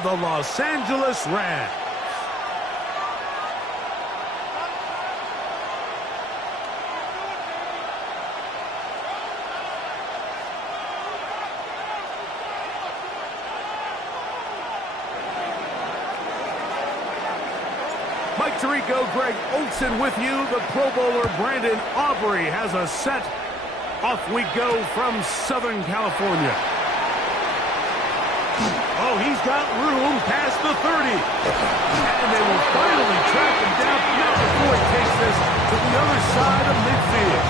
from the Los Angeles Rams. Mike Tirico, Greg Olsen with you. The Pro Bowler Brandon Aubrey has a set. Off we go from Southern California. Oh, he's got room past the 30. And they will finally track him down, not before he takes this to the other side of midfield.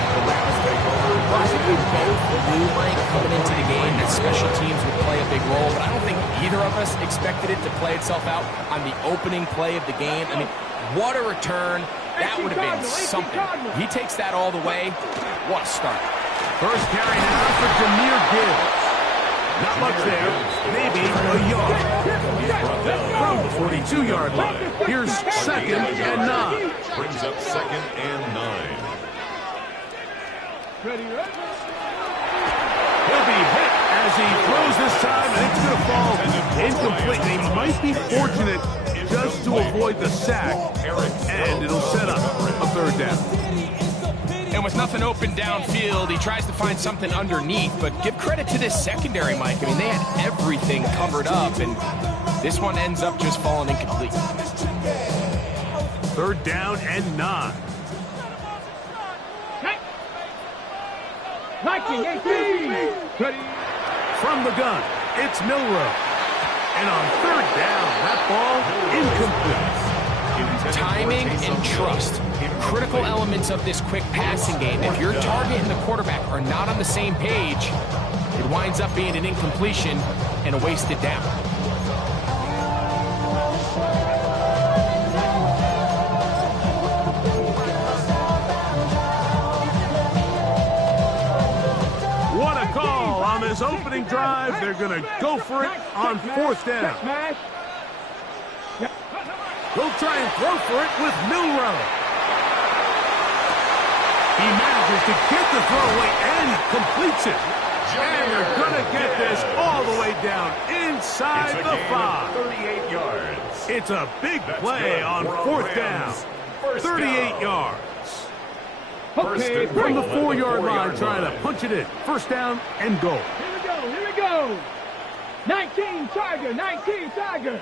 Well, I think we both knew, Mike, coming into the game that special teams would play a big role, but I don't think either of us expected it to play itself out on the opening play of the game. I mean, what a return. That would have been something. He takes that all the way. What a start. First carry now for Jahmyr Gibbs. Not much there. Maybe a yard. From the 42-yard line. Here's 2nd and 9. Brings up 2nd and 9. He'll be hit as he throws this time, and it's going to fall incomplete. They might be fortunate just to avoid the sack, and it'll set up a 3rd down. And with nothing open downfield, he tries to find something underneath, but give credit to this secondary, Mike. I mean, they had everything covered up, and this one ends up just falling incomplete. 3rd down and 9. 19-18. From the gun, it's Milroe. And on 3rd down, that ball incomplete. Timing and trust, critical elements of this quick passing game. If your target and the quarterback are not on the same page, it winds up being an incompletion and a wasted down. What a call on this opening drive. They're going to go for it on 4th down. They'll try and throw for it with Milroe. He manages to get the throw away and completes it. And they're going to get this all the way down inside the 5. 38 yards. It's a big play on 4th down. 38 yards. Okay, From the 4-yard line, trying to punch it in. 1st down and goal. Here we go. 19 Tiger.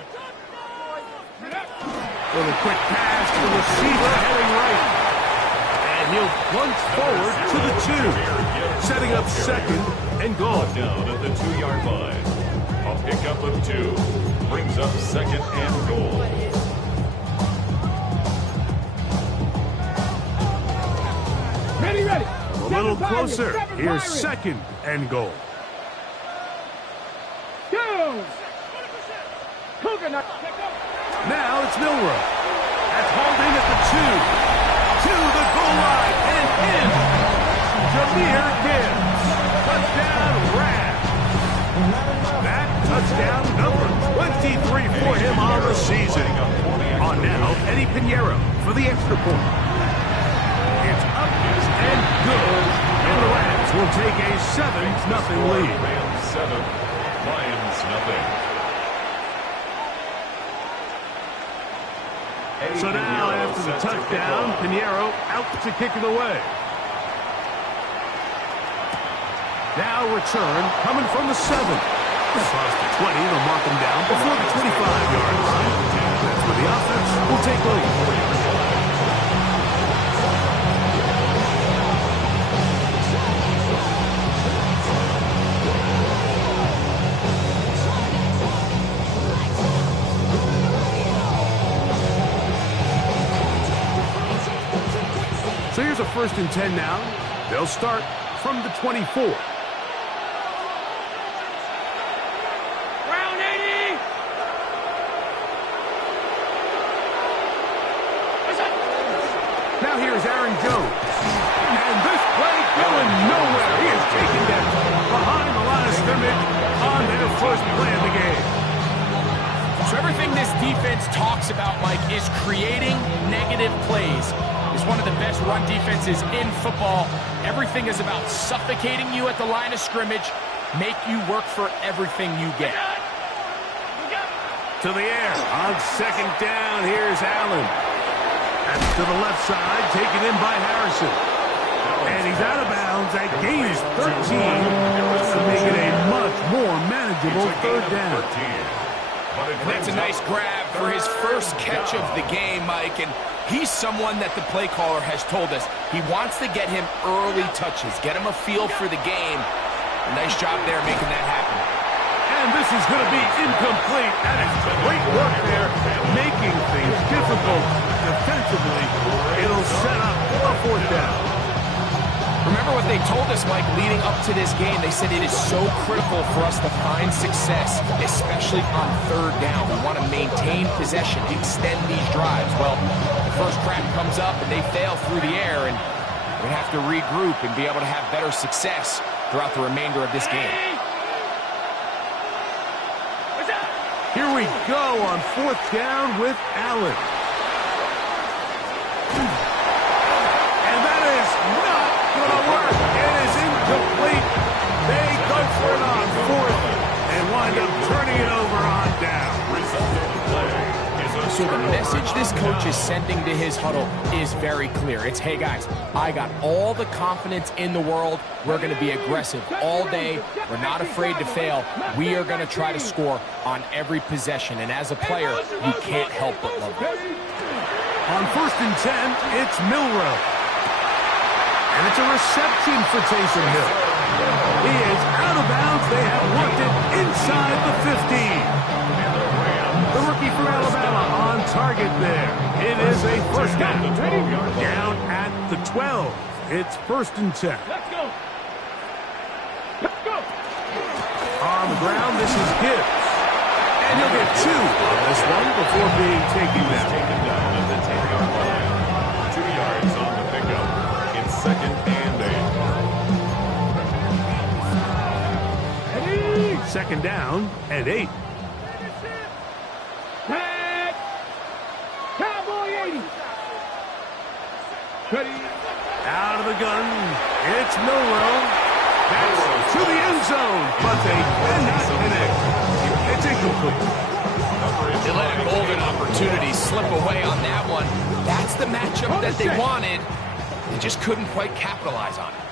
Little quick pass to the receiver heading right. And he'll plunge forward to the 2. Setting up 2nd and goal. Down at the 2-yard line. A pickup of 2. Brings up 2nd and goal. Ready. A little closer. Here's 2nd and goal. Go. Coconut. Now it's Milroe. That's hauled in at the 2. To the goal line and in. Jahmyr Gibbs. Touchdown, Rams. That touchdown number 23 for him on the season. On now, Eddie Pinheiro for the extra point. It's up and good. And the Rams will take a 7-0 lead. Rams 7, Lions nothing. So now, after the touchdown, Pinheiro out to kick it away. Now return, coming from the 7. Across the 20, they'll mark him down before the 25-yard line. That's where the offense will take lead. So here's a 1st and 10 now. They'll start from the 24. Round 80. Now here's Aaron Jones. And this play going nowhere. He is taken down behind the line of scrimmage on their first play of the game. So everything this defense talks about, Mike, is creating negative plays. It's one of the best run defenses in football. Everything is about suffocating you at the line of scrimmage, make you work for everything you get. To the air. On second down, here's Allen. That's to the left side, taken in by Harrison. And he's out of bounds at gain 13 to make it a much more manageable third down. And that's a nice grab for his first catch of the game, Mike. And he's someone that the play caller has told us he wants to get him early touches, get him a feel for the game. A nice job there making that happen. And this is going to be incomplete. That is great work there, making things difficult defensively. It'll set up a fourth down. Remember what they told us, Mike, leading up to this game. They said it is so critical for us to find success, especially on third down. We want to maintain possession, extend these drives. Well, the first crack comes up and they fail through the air, and we have to regroup and be able to have better success throughout the remainder of this game. Here we go on fourth down with Allen. And that is not going to work. It is incomplete. They go for it on fourth and wind up turning it over on down. So the message this coach is sending to his huddle is very clear. It's, hey guys, I got all the confidence in the world. We're going to be aggressive all day. We're not afraid to fail. We are going to try to score on every possession. And as a player, you can't help but love it. On 1st and 10, it's Milroe. And it's a reception for Taysom Hill. He is out of bounds. They have worked it inside the 15. The rookie from Alabama on target there. It is a first down. Down at the 12. It's 1st and 10. Let's go. Let's go. On the ground, this is Gibbs. And he'll get 2 on this one before being taken down. At the 10-yard line. 2 yards on the pickup. It's 2nd and 8. 2nd down and 8. Tag. Cowboy 80. Ready. Out of the gun, it's Milroe. That's to the end zone, but they cannot connect. It's incomplete. They let a golden opportunity slip away on that one. That's the matchup that they wanted. They just couldn't quite capitalize on it.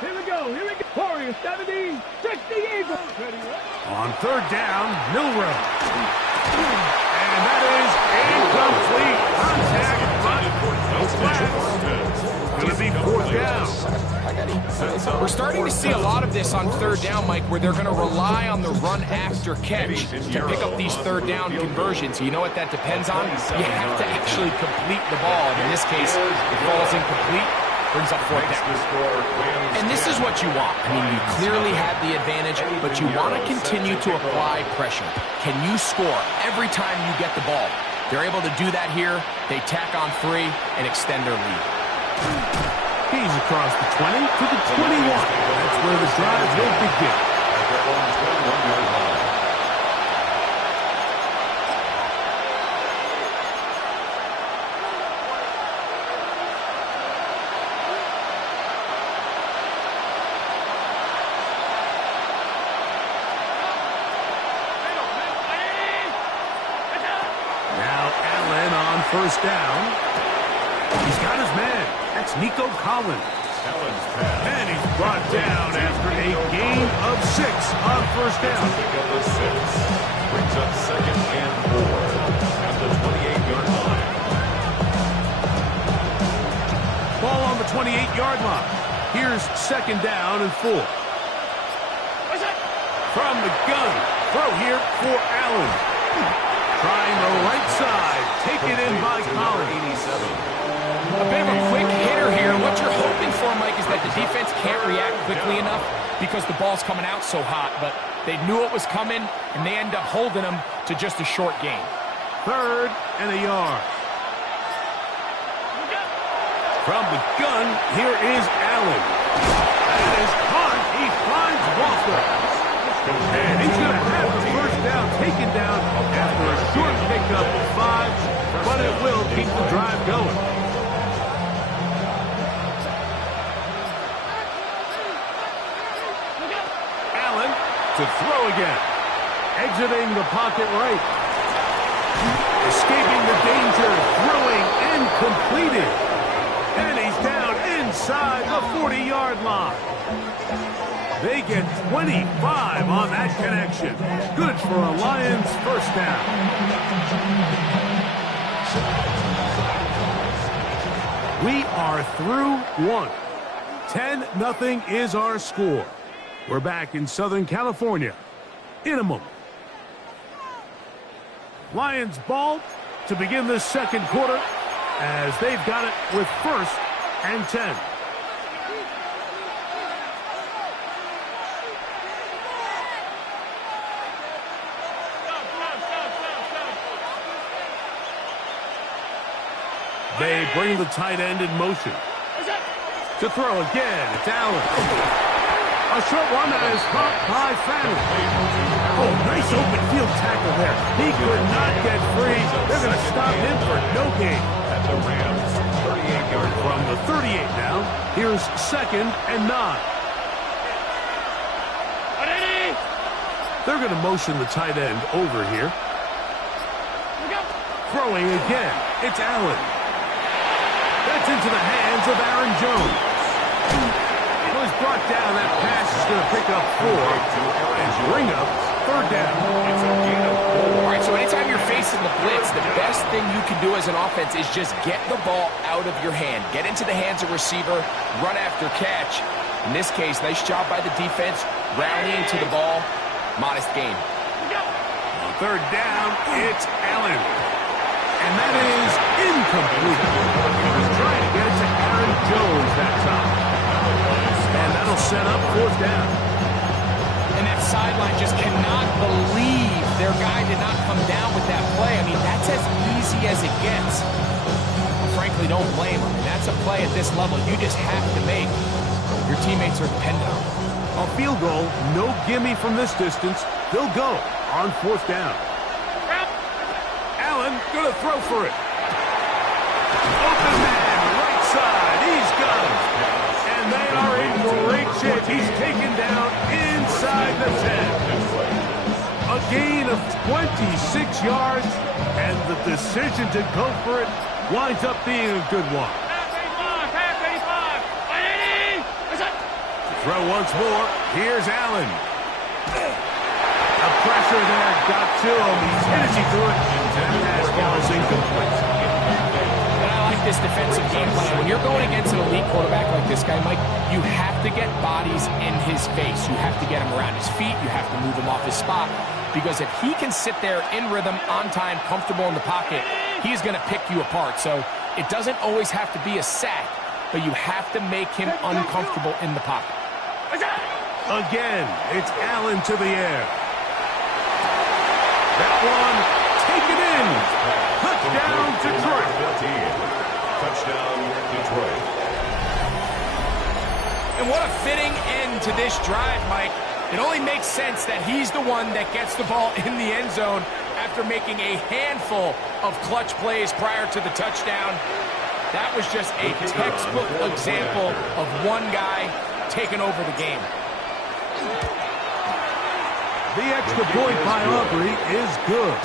Here we go. Here we go. Warriors 70, 60 Eagles. Ready. On 3rd down, Milroe. And that is incomplete. Contact, but no flags. Going to be 4th down. We're starting to see a lot of this on 3rd down, Mike, where they're going to rely on the run after catch to pick up these 3rd down conversions. You know what that depends on? You have to actually complete the ball. And in this case, it falls incomplete, brings up 4th down. And this is what you want. I mean, you clearly have the advantage, but you want to continue to apply pressure. Can you score every time you get the ball? They're able to do that here. They tack on 3 and extend their lead. He's across the 20 to the 21. That's where the drive will begin. At their own 21-yard line. Now Allen on 1st down. He's got his man. That's Nico Collins. Allen's pass. And he's brought down after a gain of 6 on 1st down. Pickup of 6. Brings up 2nd and 4. At the 28-yard line. Ball on the 28-yard line. Here's 2nd down and 4. From the gun. Throw here for Allen. Trying the right side. Taken in by Collins. A bit of a quick hitter here. What you're hoping for, Mike, is that the defense can't react quickly enough because the ball's coming out so hot. But they knew it was coming, and they end up holding them to just a short gain. 3rd and a yard. From the gun, here is Allen. That is caught. He finds Walker. And he's going to have the 1st down taken down after a short pickup of 5, but it will keep the drive going. Allen to throw again. Exiting the pocket right. Escaping the danger, throwing and completing. And he's down inside the 40-yard line. They get 25 on that connection. Good for a Lions first down. We are through one. 10-0 is our score. We're back in Southern California in a moment. Lions ball to begin the second quarter as they've got it with 1st and 10. They bring the tight end in motion. To throw again, it's Allen. A short one that is caught by Fannell. Oh, nice open field tackle there. He could not get free. They're going to stop him for no gain. At the Rams, 38-yard From the 38 now, here's 2nd and 9. They're going to motion the tight end over here. Throwing again, it's Allen. That's into the hands of Aaron Jones. Well, he's brought down. That pass is going to pick up 4 and bring up 3rd down. All right, so anytime you're facing the blitz, the best thing you can do as an offense is just get the ball out of your hand. Get into the hands of receiver, run after catch. In this case, nice job by the defense, rallying to the ball. Modest gain. On 3rd down, it's Allen. And that is incomplete. He was trying to get it to Aaron Jones that time. And that'll set up 4th down. And that sideline just cannot believe their guy did not come down with that play. I mean, that's as easy as it gets. Frankly, don't blame him. And that's a play at this level you just have to make. Your teammates are dependent on it. A field goal, no gimme from this distance. They'll go on 4th down. Allen going to throw for it. Open man, right side. He's got him. And they are in great shape. He's taken down inside the 10. A gain of 26 yards, and the decision to go for it winds up being a good one. Throw once more. Here's Allen. The pressure there got to him. He's hit as he threw it. And that pass ball is incomplete. And I like this defensive game plan. When you're going against an elite quarterback like this guy, Mike, you have to get bodies in his face. You have to get him around his feet. You have to move him off his spot. Because if he can sit there in rhythm, on time, comfortable in the pocket, he's going to pick you apart. So it doesn't always have to be a sack, but you have to make him uncomfortable in the pocket. Again, it's Allen to the air. That one, taken in. Touchdown, Detroit. Touchdown, Detroit. And what a fitting end to this drive, Mike. It only makes sense that he's the one that gets the ball in the end zone after making a handful of clutch plays prior to the touchdown. That was just a textbook example of one guy taking over the game. The extra point by Aubrey is good.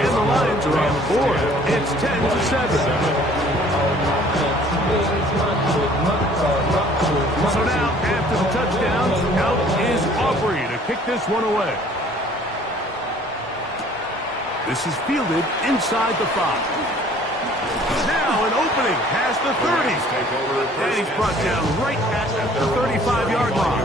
And the Lions are on the board. It's 10-7. So now, after the touchdown, out is Aubrey to kick this one away. This is fielded inside the 5. Now an opening past the 30. And he's brought down right at the 35-yard line.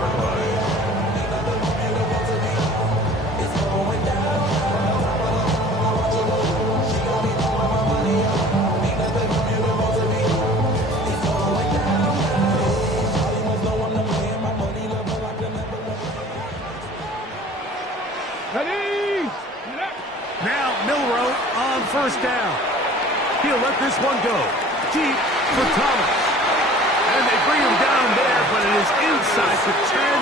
Now Milroe on 1st down. He'll let this one go. Deep for Thomas. And they bring him down there, but it is inside the 10.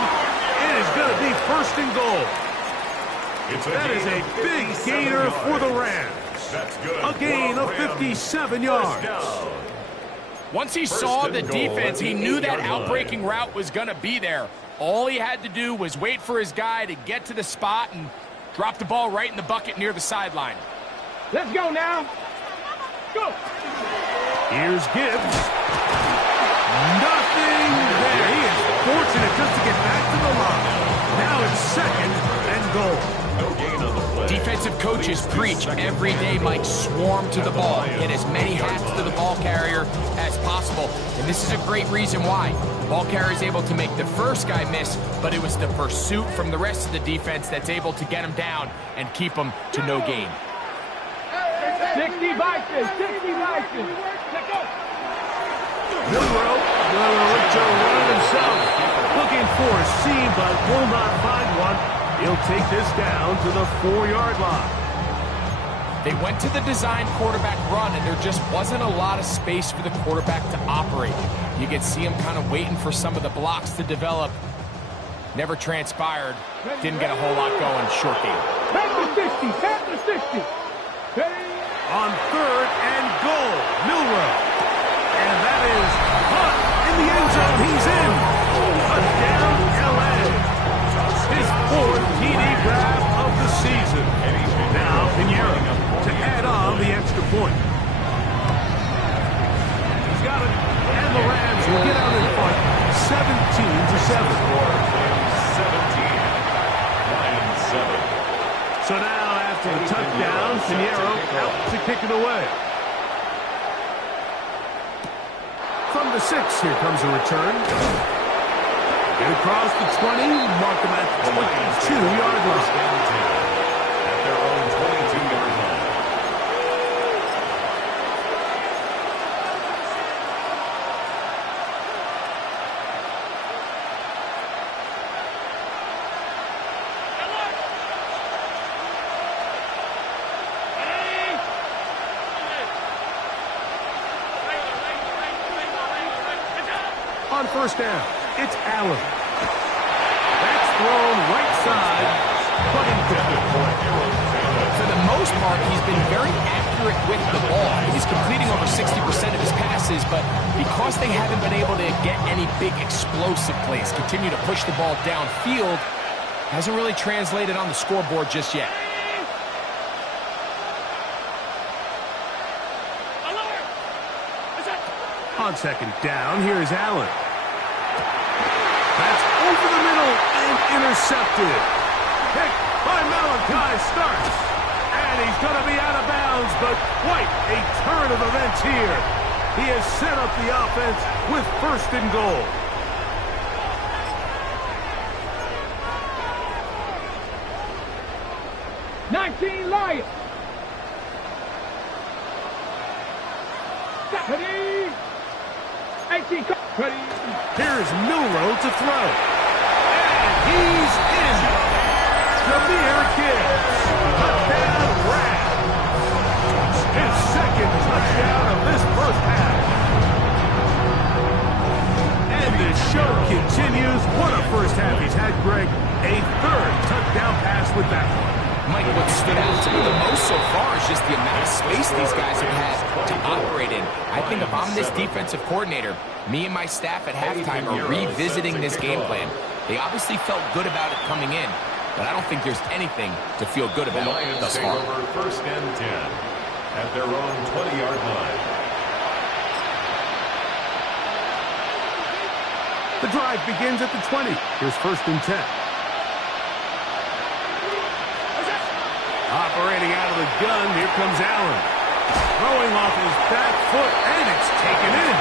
It is going to be 1st and goal. That is a big gainer for the Rams. A gain of 57 yards. Once he saw the defense, he knew that outbreaking route was going to be there. All he had to do was wait for his guy to get to the spot and drop the ball right in the bucket near the sideline. Let's go now. Go. Here's Gibbs. Nothing there. He is fortunate just to get back to the line. Now it's second and goal. No gain on the play. Defensive coaches preach every day, Mike, swarm to the ball. Get as many hats to the ball carrier as possible. And this is a great reason why. The ball carrier is able to make the first guy miss, but it was the pursuit from the rest of the defense that's able to get him down and keep him to no gain. 60 Bison, 60 Bison. Let's go. Milroe will look to run himself. Looking for a seam, but will not find one. He'll take this down to the 4-yard line. They went to the design quarterback run, and there just wasn't a lot of space for the quarterback to operate. You could see him kind of waiting for some of the blocks to develop. Never transpired. Didn't get a whole lot going. Short game. Back to 60, back to 60. Ready? On 3rd and goal, Milroe. And that is caught in the end zone. He's in. Touchdown, L.A. His 4th TD grab of the season. Now, Pinheiro to add on the extra point. He's got it. And the Rams will get out in front 17-7. 17, 9-7. So now, after the touchdown, Pinheiro out to kick it away. From the 6, here comes a return. Get across the 20, mark them at the 22-yard line. At their own 22-yard line. On 1st down, it's Allen. That's thrown right side, but incomplete. For the most part, he's been very accurate with the ball. He's completing over 60% of his passes, but because they haven't been able to get any big explosive plays, continue to push the ball downfield, hasn't really translated on the scoreboard just yet. On 2nd down, here's Allen. That's over the middle and intercepted. Picked by Malachi Starks. And he's going to be out of bounds, but quite a turn of events here. He has set up the offense with 1st and goal. Lions. Ready? 18. Ready? Here's Milroe to throw. And he's in. Jameer Gibbs. Touchdown, Rams. His 2nd touchdown of this 1st half. And the show continues. What a 1st half he's had, Greg. A 3rd touchdown pass with that one. Mike, what stood out to me the most so far is just the amount of space these guys have had to operate in. I think if I'm this defensive coordinator, me and my staff at halftime are revisiting this game plan. They obviously felt good about it coming in, but I don't think there's anything to feel good about thus far. Over 1st and 10 at their own 20-yard line. The drive begins at the 20. Here's 1st and 10. Operating out of the gun, here comes Allen. Throwing off his back foot, and it's taken in.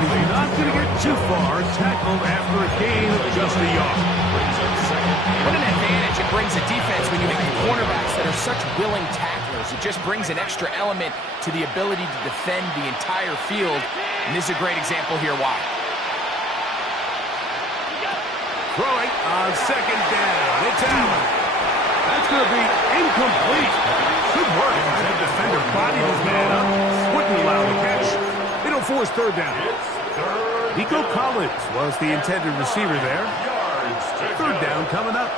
He's not going to get too far. Tackled after a gain of just a yard. What an advantage it brings a defense when you have cornerbacks that are such willing tacklers. It just brings an extra element to the ability to defend the entire field. And this is a great example here why. Throwing on 2nd down. It's Allen. That's going to be incomplete. Good work. The defender bodied his man up. Wouldn't allow the catch. It'll force 3rd down. Nico Collins was the intended receiver there. 3rd down coming up.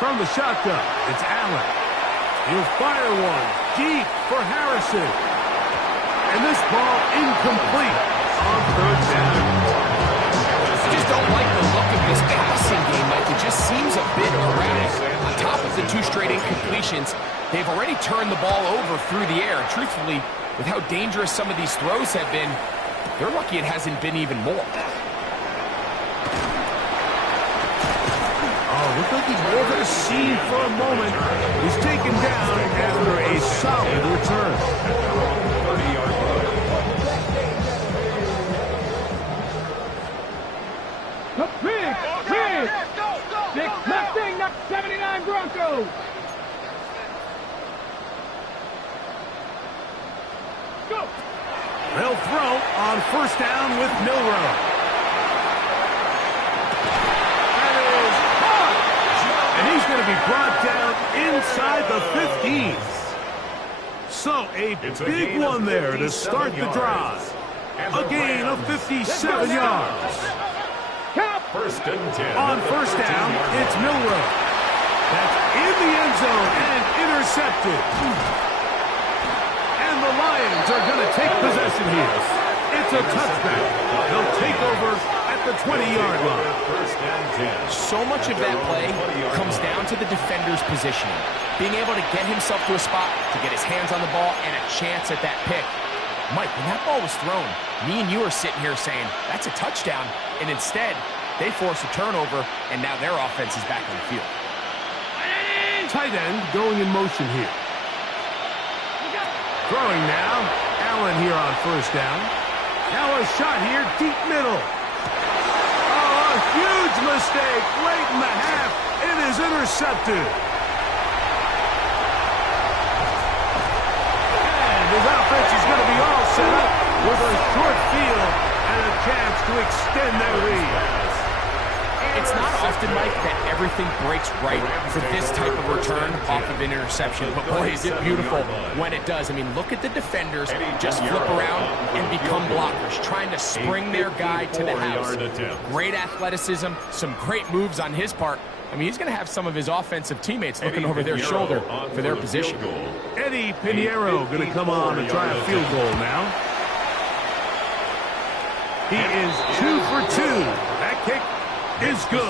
From the shotgun, it's Allen. He'll fire one deep for Harrison. And this ball incomplete on 3rd down. I just don't like the look of this passing the 2 straight incompletions, they've already turned the ball over through the air. Truthfully, with how dangerous some of these throws have been, they're lucky it hasn't been even more. Looked like he's over the scene for a moment. He's taken down after a solid return. 30-yard Big, big. 6-0, 79 Broncos. Go. They'll throw on first down with Milroe. He's going to be brought down inside the 50s. So a big one there to start the drive. A gain of 57 yards. First and 10. On first down, it's Milroe. That's in the end zone and intercepted. And the Lions are going to take possession here. It's a touchback. They'll take over at the 20-yard line. First and 10. So much of that play comes down to the defender's positioning. Being able to get himself to a spot, to get his hands on the ball, and a chance at that pick. Mike, when that ball was thrown, me and you are sitting here saying, that's a touchdown. And instead, they force a turnover, and now their offense is back on the field. Tight end going in motion here. Throwing now. Allen here on first down. Now a shot here, deep middle. Oh, a huge mistake late in the half. It is intercepted. And his offense is going to be all set up with a short field and a chance to extend their lead. It's not often, Mike, that everything breaks right for this type of return off of an interception. But boy, is it beautiful when it does. I mean, look at the defenders just flip around and become blockers, trying to spring their guy to the house. Great athleticism, some great moves on his part. I mean, he's going to have some of his offensive teammates looking over their shoulder for their position. Eddie Pinheiro going to come on to try a field goal now. He is 2 for 2. That kick is good.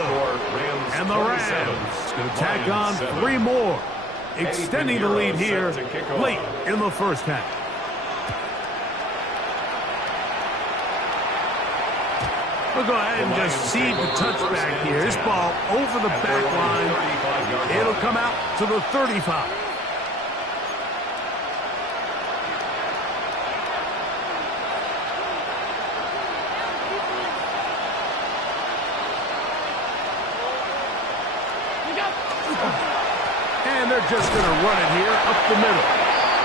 And the Rams going to tack on 3 more, extending the lead here late in the first half. We'll go ahead and just seed the touchback here. This ball over the back line. It'll come out to the 35. And they're just going to run it here up the middle.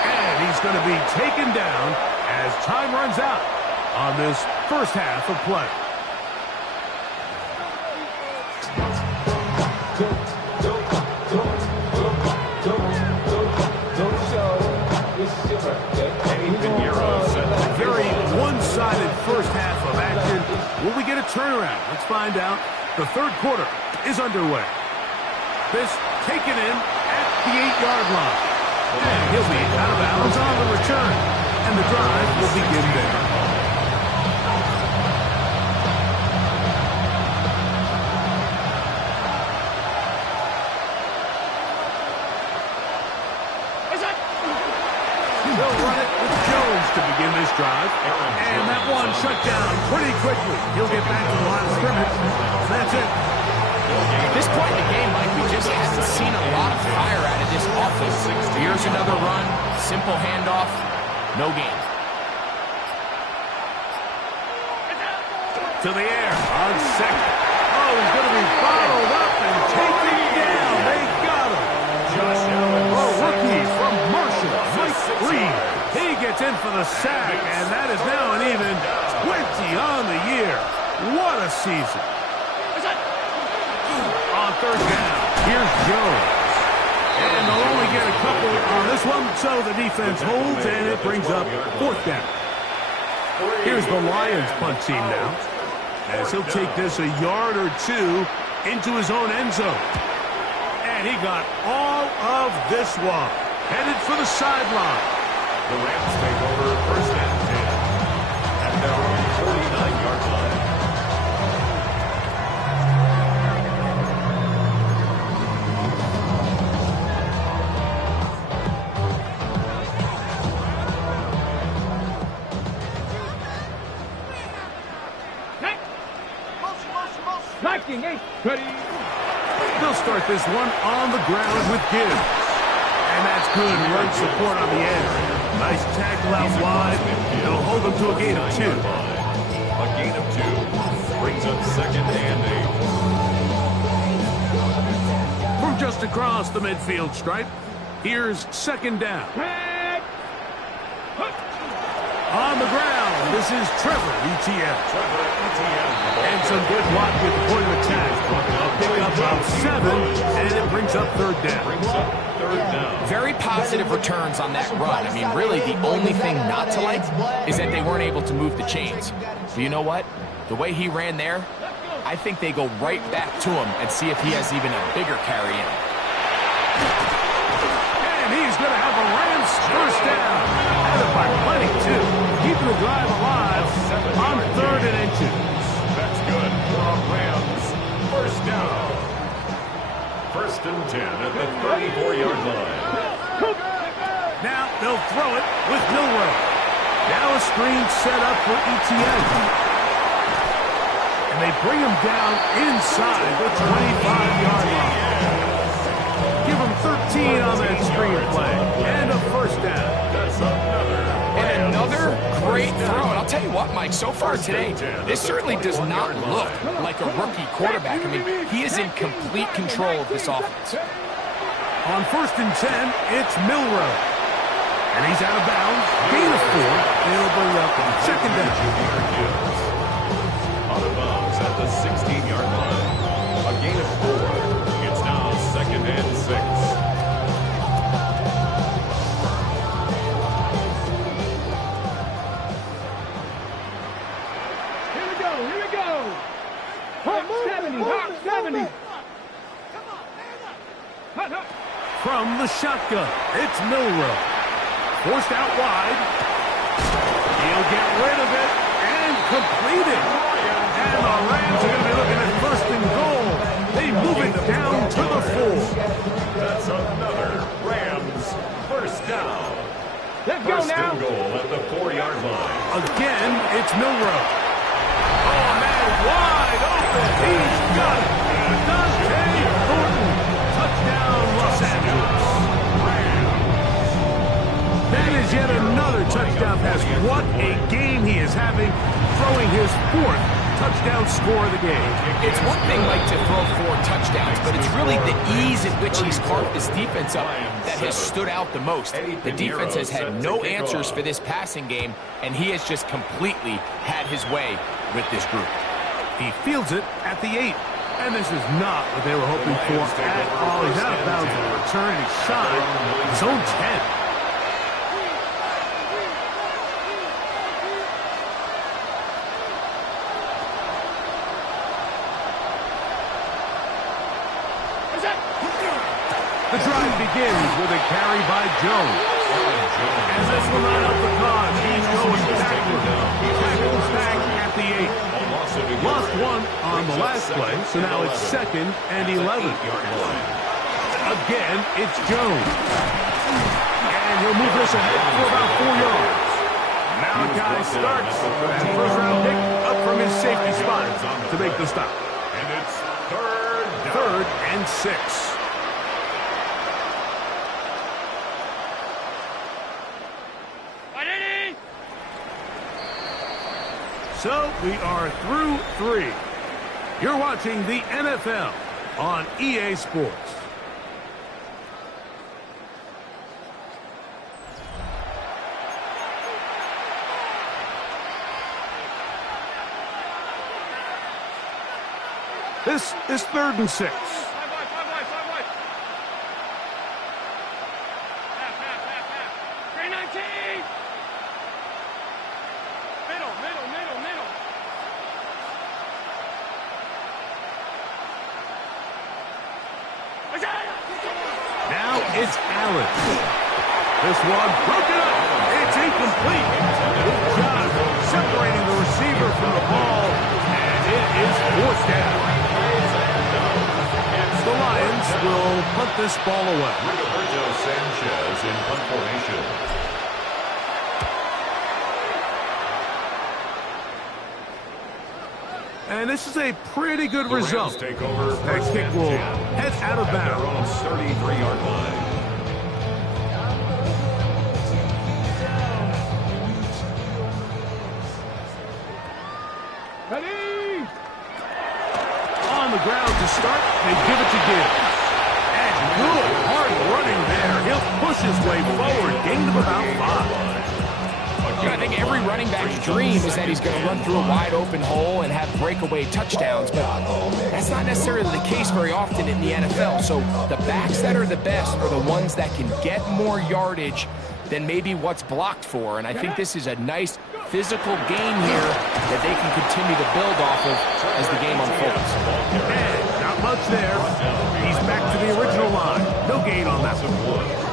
And he's going to be taken down as time runs out on this first half of play. Very one-sided first half of action. Will we get a turnaround? Let's find out. The third quarter is underway. This taken in at the 8-yard line. And he'll be out of bounds on the return. And the drive will begin there. They'll run it with Jones to begin this drive. And that one shut down pretty quickly. He'll get back to the line of scrimmage. That's it. At this point in the game, Mike, we just haven't seen a lot of fire out of this offense. Here's another run, simple handoff, no gain. To the air on second. Oh, he's going to be bottled up and taken down. They got him. A rookie from Marshall, Mike Reed. He gets in for the sack, and that is now an even 20 on the year. What a season. On third down, here's Jones. And they'll only get a couple on this one, so the defense holds, and it brings up fourth down. Here's the Lions punt team now, as he'll take this a yard or two into his own end zone. And he got all of this one. Headed for the sideline. The Rams take over first and 10 at their own 49-yard line. Attacking 8. Ready. They'll start this one on the ground with Gibbs. And that's good run support on the end. Nice tackle out wide. It'll hold them to a gain of 2. A gain of 2 brings up second and 8. From just across the midfield stripe, here's second down. On the ground, this is Trevor Etienne. And some good block with the point of attack. A pickup of 7, and it brings up third down. Very positive returns on that run. I mean, really, the only thing not to like is that they weren't able to move the chains. But you know what? The way he ran there, I think they go right back to him and see if he has even a bigger carry in him. And he's going to have a Rams first down. And it by plenty, too. Keeping the drive alive on third and inches. That's good for a Rams first down. First and 10 at the 34-yard line. Now they'll throw it with Milroe. Now a screen set up for Etienne. And they bring him down inside the 25-yard line. Give him 13 on that screen play. And a first down. That's Another great throw. And I'll tell you what, Mike, so far today, this certainly does not look like a rookie quarterback. I mean, he is in complete control of this offense. On first and 10, it's Milroe. And he's out of bounds. Gain of 4. It'll bring up second down. Out of bounds at the 16-yard line. A gain of 4. It's now second and 6. From the shotgun, it's Milroe. Forced out wide. He'll get rid of it and complete it. And the Rams are going to be looking at first and goal. They move it down to the 4. That's another Rams first down. Let's go First now. and goal at the 4-yard line. Again, it's Milroe. Oh, man, wide open. He's got it. Dante Thornton. Touchdown, Los Angeles. That is yet another touchdown pass. What a game he is having, throwing his 4th touchdown score of the game. It's one thing, Mike, to throw 4 touchdowns, but it's really the ease at which he's carved this defense up that has stood out the most. The defense has had no answers for this passing game, and he has just completely had his way with this group. He fields it at the 8. And this is not what they were hoping for at all. He's out of bounds on the return. He's shy his own 10. The drive begins with a carry by Jones. And this will not help the cause. He's going backward. He tackles back at the 8. Lost 1 on the last play, so now it's second and 11. Again, it's Jones. And he'll move this ahead for about 4 yards. Now a guy starts. And first-round pick up from his safety spot to make the stop. And it's Third and 6. So we are through 3. You're watching the NFL on EA Sports. This is 3rd and 6. Now it's Allen. This one broken up. It's incomplete. Good job separating the receiver from the ball, and it is 4th down. The Lions will punt this ball away. Rigoberto Sanchez in punt formation. And this is a pretty good The Rams result. take over That first kick and will 10 head out of at their bounds. own 33-yard line. Ready? On the ground to start, they give it to Gibbs. And good, hard running there. He'll push his way forward, gain of about 5. You know, I think every running back's dream is that he's going to run through a wide open hole and have breakaway touchdowns, but that's not necessarily the case very often in the NFL. So the backs that are the best are the ones that can get more yardage than maybe what's blocked for. And I think this is a nice physical game here that they can continue to build off of as the game unfolds. And not much there. He's back to the original line. No gain on that one.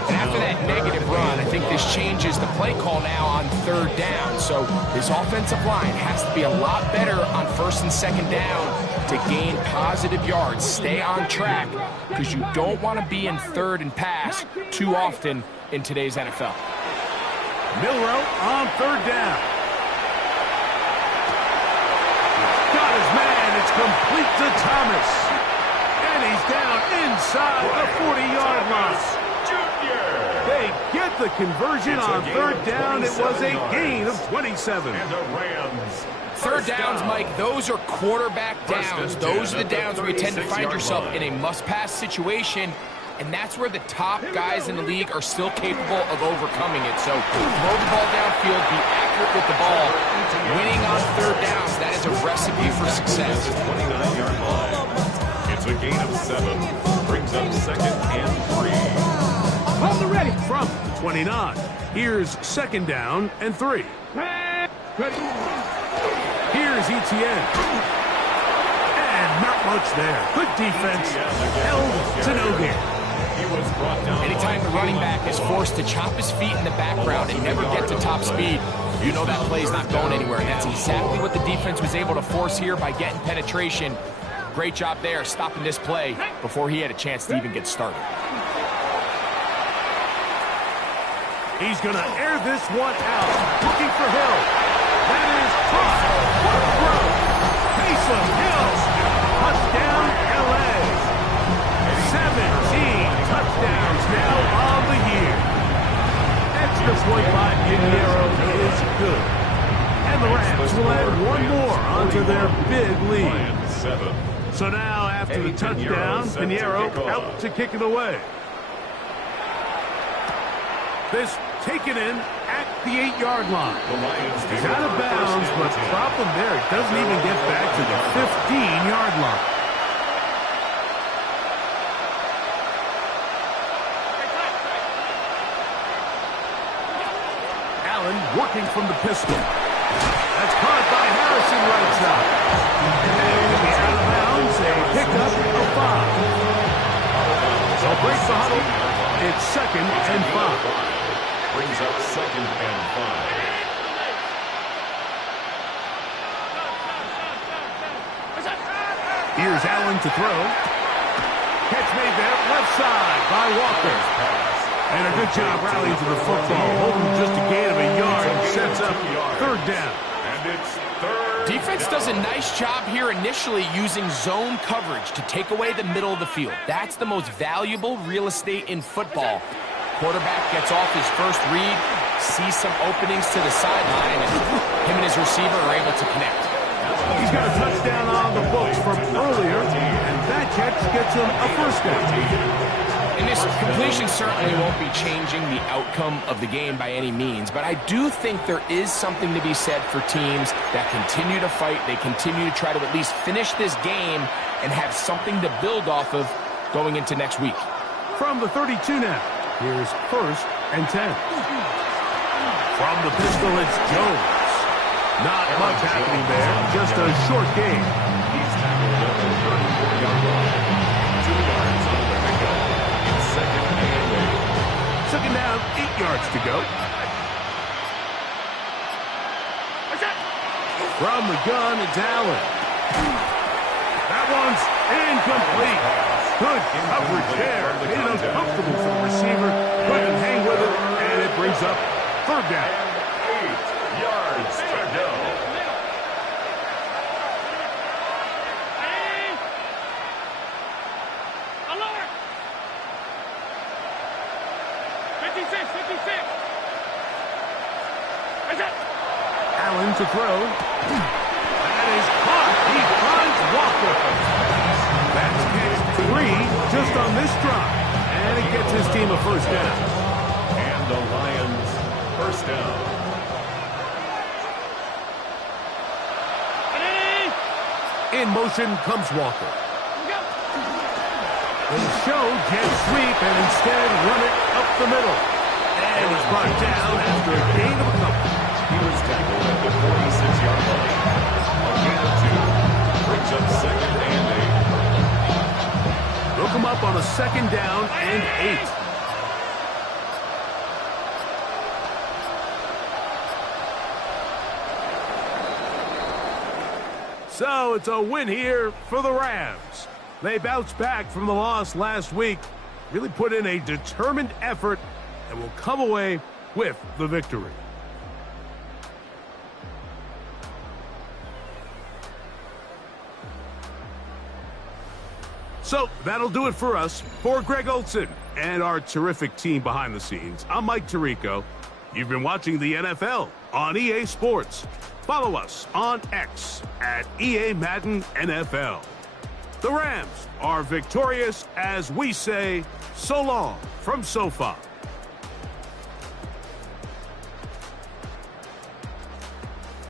And after that negative run, I think this changes the play call now on third down. So this offensive line has to be a lot better on first and second down to gain positive yards. Stay on track because you don't want to be in third and pass too often in today's NFL. Milroe on third down. Got his man. It's complete to Thomas. And he's down inside the 40-yard line. They get the conversion on third down. It was a gain of 27. And the Rams. Third downs, Mike, those are quarterback downs. Those are the downs where you tend to find yourself in a must-pass situation, and that's where the top guys in the league are still capable of overcoming it. So throw the ball downfield, be accurate with the ball. Winning on third downs, that is a recipe for success. 29-yard line. It's a gain of 7. Brings up second and 3. On the ready. From 29. Here's second down and 3. Ready. Here's Etienne. And not much there. Good defense. Held to no gain. He was brought down. Anytime the running back is forced to chop his feet in the background and never get to top speed, you know that play's not going anywhere. And that's exactly what the defense was able to force here by getting penetration. Great job there, stopping this play before he had a chance to even get started. He's going to air this one out. Looking for Hill. That is caught. What a throw. Taysom Hill. Touchdown, L.A. 17 touchdowns now on the year. Extra point by Pinheiro is good. And the Rams will add one more onto their big lead. So now, after the touchdown, Pinheiro out to kick it away. This taken in at the 8-yard line. He's out of bounds, but problem there, it doesn't even get back to the 15-yard line. Allen working from the pistol. That's caught by Harrison right side. And to be out of bounds, a pickup of 5. So break the huddle. It's second and 5. Brings up second and 5. Here's Allen to throw. Catch made there, left side by Walker. And a good job rallying to the football. Holding just a gain of a yard and sets up third down. And it's third. Defense does a nice job here initially using zone coverage to take away the middle of the field. That's the most valuable real estate in football. Quarterback gets off his first read, sees some openings to the sideline, and him and his receiver are able to connect. He's got a touchdown on the books from earlier, and that catch gets him a first down. And this completion certainly won't be changing the outcome of the game by any means, but I do think there is something to be said for teams that continue to fight. They continue to try to at least finish this game and have something to build off of going into next week. From the 32 now, here's first and 10. From the pistol, it's Jones. Not much happening there, just a short game. He's tackled at the 34-yard line. 2 yards on the pickup. It's second and 8. Second down, 8 yards to go. From the gun, it's Allen. That one's incomplete. Good coverage there. Made it uncomfortable for the receiver. Couldn't hang with it, and it brings up third down. 8 yards to go. to throw. That is caught. He finds Walker. That's kicked 3 just on this drive. And it gets his team a first down. And the Lions first down. In motion comes Walker. They show jet sweep and instead run it up the middle. And he's brought down after a gain of a couple. He was tackled at the 46-yard line. A gain of 2. Brings up second and 8. Look him up on a second down and 8. So it's a win here for the Rams. They bounced back from the loss last week, really put in a determined effort, and will come away with the victory. So that'll do it for us. For Greg Olson and our terrific team behind the scenes, I'm Mike Tirico. You've been watching the NFL on EA Sports. Follow us on X at EA Madden NFL. The Rams are victorious as we say so long from SoFi.